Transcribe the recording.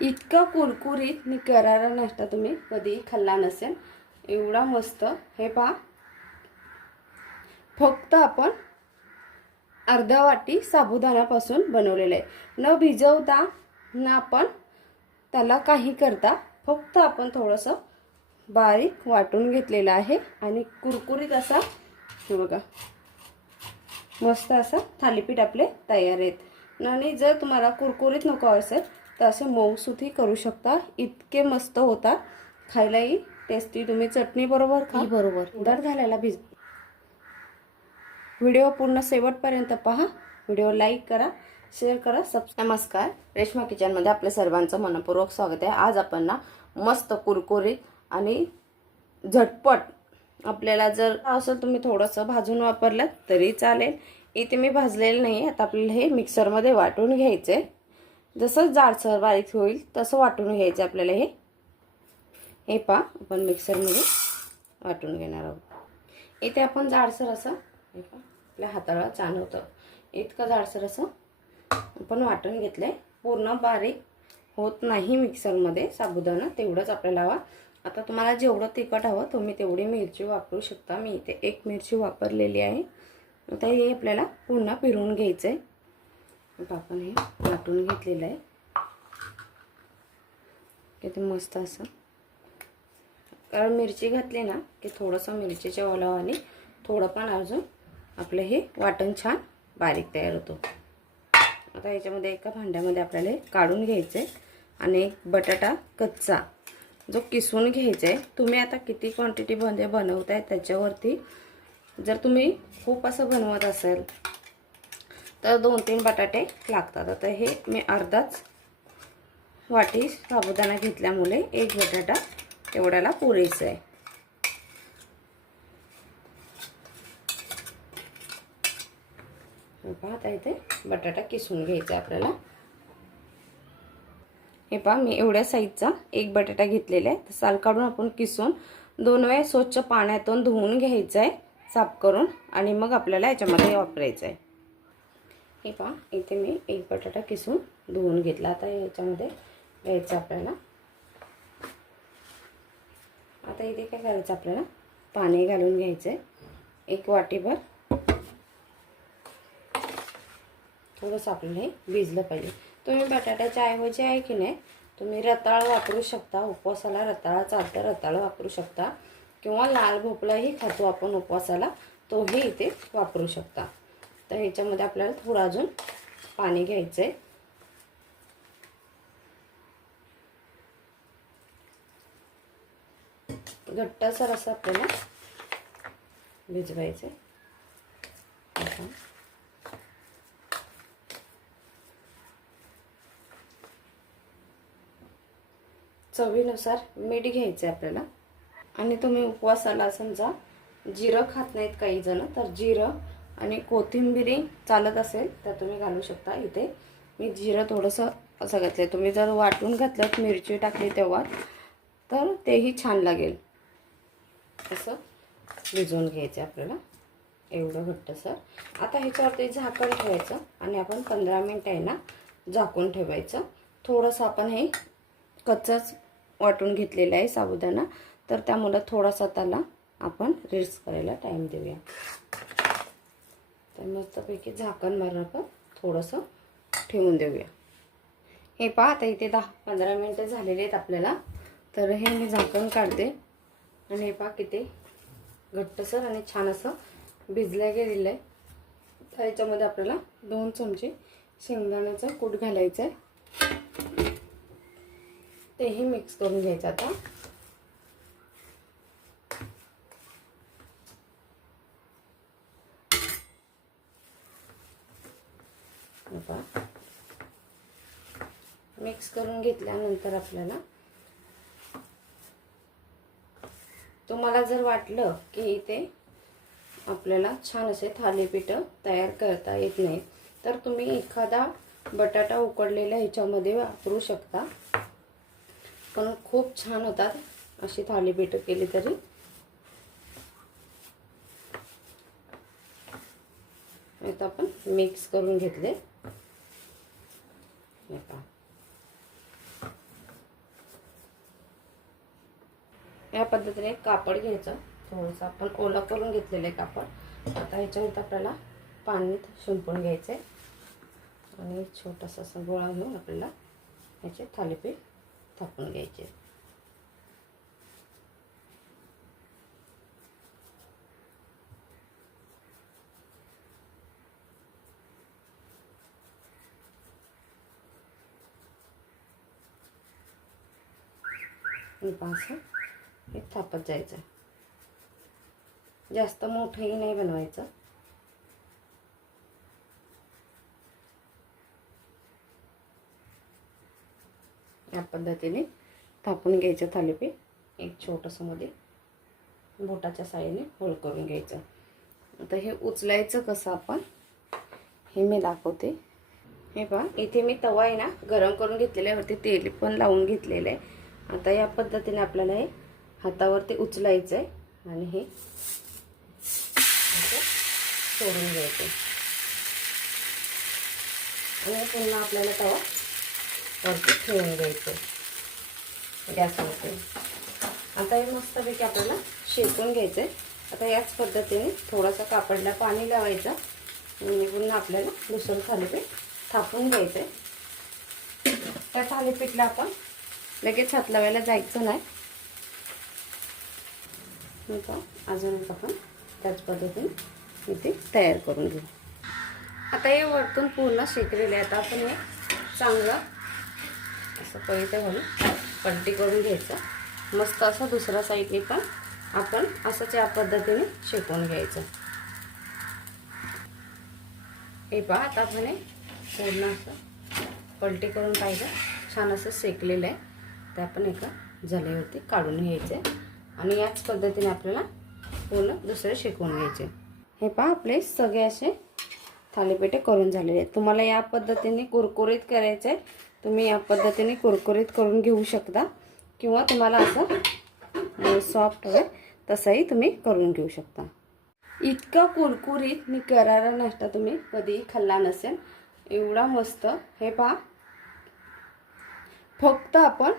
इतका कुरकुरीत मी करारा नाश्ता तुम्ही कधीही खाल्ला नसेल. एवढा मस्त. हे पहा. फक्त आपण अर्धा वाटी साबुदाण्यापासून बनवलेलं आहे. न भिजवता न आपण त्याला काही करता फक्त आपण थोडंसं बारीक वाटून घेतलेलं आहे. आणि कुरकुरीत असा हे बघा. मस्त असा थालीपीठ आपले तयार आहेत. आणि जर तुम्हाला कुरकुरीत नको असेल तर असे मऊसूतही करू शकता. इतके मस्त होतात. खायलाही टेस्टी तुम्ही चटणी बरोबर खा. बरोबर. दर घालायला भिज व्हिडिओ पूर्ण शेवटपर्यंत पहा. व्हिडिओ लाईक करा. शेअर करा. सब नमस्कार. रेश्मा किचनमध्ये आपल्या सर्वांचं मनपूर्वक स्वागत आहे. आज आपण ना मस्त कुरकुरीत आणि झटपट आपल्याला जर असेल तुम्ही थोडंसं भाजून वापरलं तरी चालेल. इथे मी भाजलेलं नाही आता आपल्याला हे मिक्सरमध्ये वाटून घ्यायचं आहे जसं जाडसर बारीक होईल तसं वाटून घ्यायचं आपल्याला हे. हे पा आपण मिक्सरमध्ये वाटून घेणार आहोत. इथे आपण जाडसर असं हे पा आपल्या हाताला होतं इतकं जाडसर असं आपण वाटून घेतलं आहे पूर्ण बारीक होत नाही मिक्सरमध्ये साबुदाणा तेवढंच आपल्याला हवा. आता तुम्हाला जेवढं तिखट हवं तुम्ही तेवढी मिरची वापरू शकता. मी इथे एक मिरची वापरलेली आहे. आता हे आपल्याला पुन्हा पिरून घ्यायचं आहे आता आपण हे वाटून घेतलेलं आहे. किती मस्त असं. कारण मिरची घातली ना की थोडंसं मिरचीच्या ओलावाने थोडं पण अजून आपलं हे वाटण छान बारीक तयार होतो. आता ह्याच्यामध्ये एका भांड्यामध्ये आपल्याला हे काढून घ्यायचं आहे आणि एक बटाटा कच्चा जो किसून घ्यायचा आहे तुम्ही आता किती क्वांटिटीमध्ये बनवताय त्याच्यावरती जर तुम्ही खूप असं बनवत असेल तर दोन तीन बटाटे लागतात. आता हे मी अर्धाच वाटी साबुदाणा घेतल्यामुळे एक बटाटा एवढ्याला पुरेसा आहे. पाहता आता इथे बटाटा किसून घ्यायचा आपल्याला. हे पहा मी एवढ्या साईजचा एक बटाटा घेतलेला आहे. तर साल काढून आपण किसून दोन वेळा स्वच्छ पाण्यातून धुवून घ्यायचं आहे साफ करून. आणि मग आपल्याला याच्यामध्ये वापरायचं आहे. हे पहा इथे मी एक बटाटा किसून धुवून घेतला. आता याच्यामध्ये घ्यायचं आपल्याला. आता इथे काय करायचं आपल्याला? पाणी घालून घ्यायचं आहे एक वाटीभर थोडंसं आपल्याला हे भिजलं पाहिजे. तुम्ही बटाट्याच्या ऐवजी आहे की नाही तुम्ही रताळ वापरू शकता उपवासाला रताळा चालतं रताळ वापरू शकता किंवा लाल भोपळाही खातो आपण उपवासाला तोही इथे वापरू शकता. तर ह्याच्यामध्ये आपल्याला थोडं अजून पाणी घ्यायचं आहे घट्टसर असं आपल्याला भिजवायचं आहे चवीनुसार मीठ घ्यायचं आहे आपल्याला. आणि तुम्ही उपवासाला समजा जिरं खात नाहीत काही जण तर जिरं आणि कोथिंबिरी चालत असेल तर तुम्ही घालू शकता इथे. मी जिरं थोडंसं असं घातलं आहे तुम्ही जर वाटून घातलं मिरची टाकली तेव्हा तर तेही छान लागेल. असं भिजवून घ्यायचं आपल्याला. एवढं घट्टसर आता ह्याच्यावरती झाकण ठेवायचं आणि आपण पंधरा मिनटं आहे ना झाकून ठेवायचं. थोडंसं आपण हे कच्चंच वाटून घेतलेलं आहे साबुदाणा. तर त्यामुळं थोडासा त्याला आपण रेस्ट करायला टाईम देऊया. तर मस्तपैकी झाकण मारून आपण थोडंसं ठेवून देऊया. हे पहा आता इथे दहा पंधरा मिनटं झालेले आहेत आपल्याला. तर हे मी झाकण काढते. आणि हे पहा किती घट्टसर आणि छान असं भिजलं गेलेलं आहे तर याच्यामध्ये आपल्याला दोन चमचे शेंगदाण्याचा कूट घालायचा आहे तेही मिक्स करून घ्यायचं आता. मिक्स करून घेतल्यानंतर आपल्याला तुम्हाला जर वाटलं की इथे आपल्याला छान असे थालीपीठं तयार करता येत नाही तर तुम्ही एखादा बटाटा उकडलेला ह्याच्यामध्ये वापरू शकता. पण खूप छान होतात अशी थालीपीठं केली तरी. आता आपण मिक्स करून घेतले. या पद्धतीने कापड घ्यायचं. थोडंसं आपण ओला करून घेतलेलं आहे कापड. आता ह्याच्यानंतर आपल्याला पाणी शिंपून घ्यायचं. आहे आणि छोटासा असा गोळा घेऊन आपल्याला ह्याचे थालीपीठ थापून घ्यायचे. असं हे थापत जायचं. जास्त मोठंही नाही बनवायचं. या पद्धतीने थापून घ्यायचं थालीपीठ. एक छोटंसं मध्ये बोटाच्या साहाय्याने होल करून घ्यायचं. आता हे उचलायचं कसं आपण हे मी दाखवते. हे पहा इथे मी तवा आहे ना गरम करून घेतलेला आहे वरती तेल पण लावून घेतलेलं आहे. आता या पद्धतीने आपल्याला हे हातावरती उचलायचं आहे आणि हे सोडून घ्यायचं आणि पुन्हा आपल्याला तवा वरती ठेवून घ्यायचं गॅसवरती आता हे मस्तपैकी आपल्याला शेकून घ्यायचं आहे आता याच पद्धतीने थोडासा कापडला पाणी लावायचं आणि पुन्हा आपल्याला दुसरं थालीपीठ थापून घ्यायचं आहे त्या थालीपीठला आपण लगेच हात लावायला जायचं नाही. अजून आपण त्याच पद्धतीने इथे तयार करून घेऊ. आता हे वरतून पूर्ण शेकलेले आहे आता आपण हे चांगलं असं पळीते घालून पलटी करून घ्यायचं. मस्त असं दुसऱ्या साईडने पण आपण असंच या पद्धतीने शेकून घ्यायचं. हे पहा आता आपण हे पूर्ण असं पलटी करून पाहिजे. छान असं शेकलेलं आहे. ते आपण एका जलेवरती काढून घ्यायचे आणि याच पद्धतीने आपल्याला पूर्ण दुसरे शिकवून घ्यायचे. हे पहा आपले सगळे असे थालीपेटे करून झालेले आहेत. तुम्हाला या पद्धतीने कुरकुरीत करायचे आहे तुम्ही या पद्धतीने कुरकुरीत करून घेऊ शकता किंवा तुम्हाला असं सॉफ्ट हवे तसंही तुम्ही करून घेऊ शकता. इतका कुरकुरीत मी करारा नाश्ता तुम्ही कधीही खाल्ला नसेल. एवढा मस्त. हे पहा फक्त आपण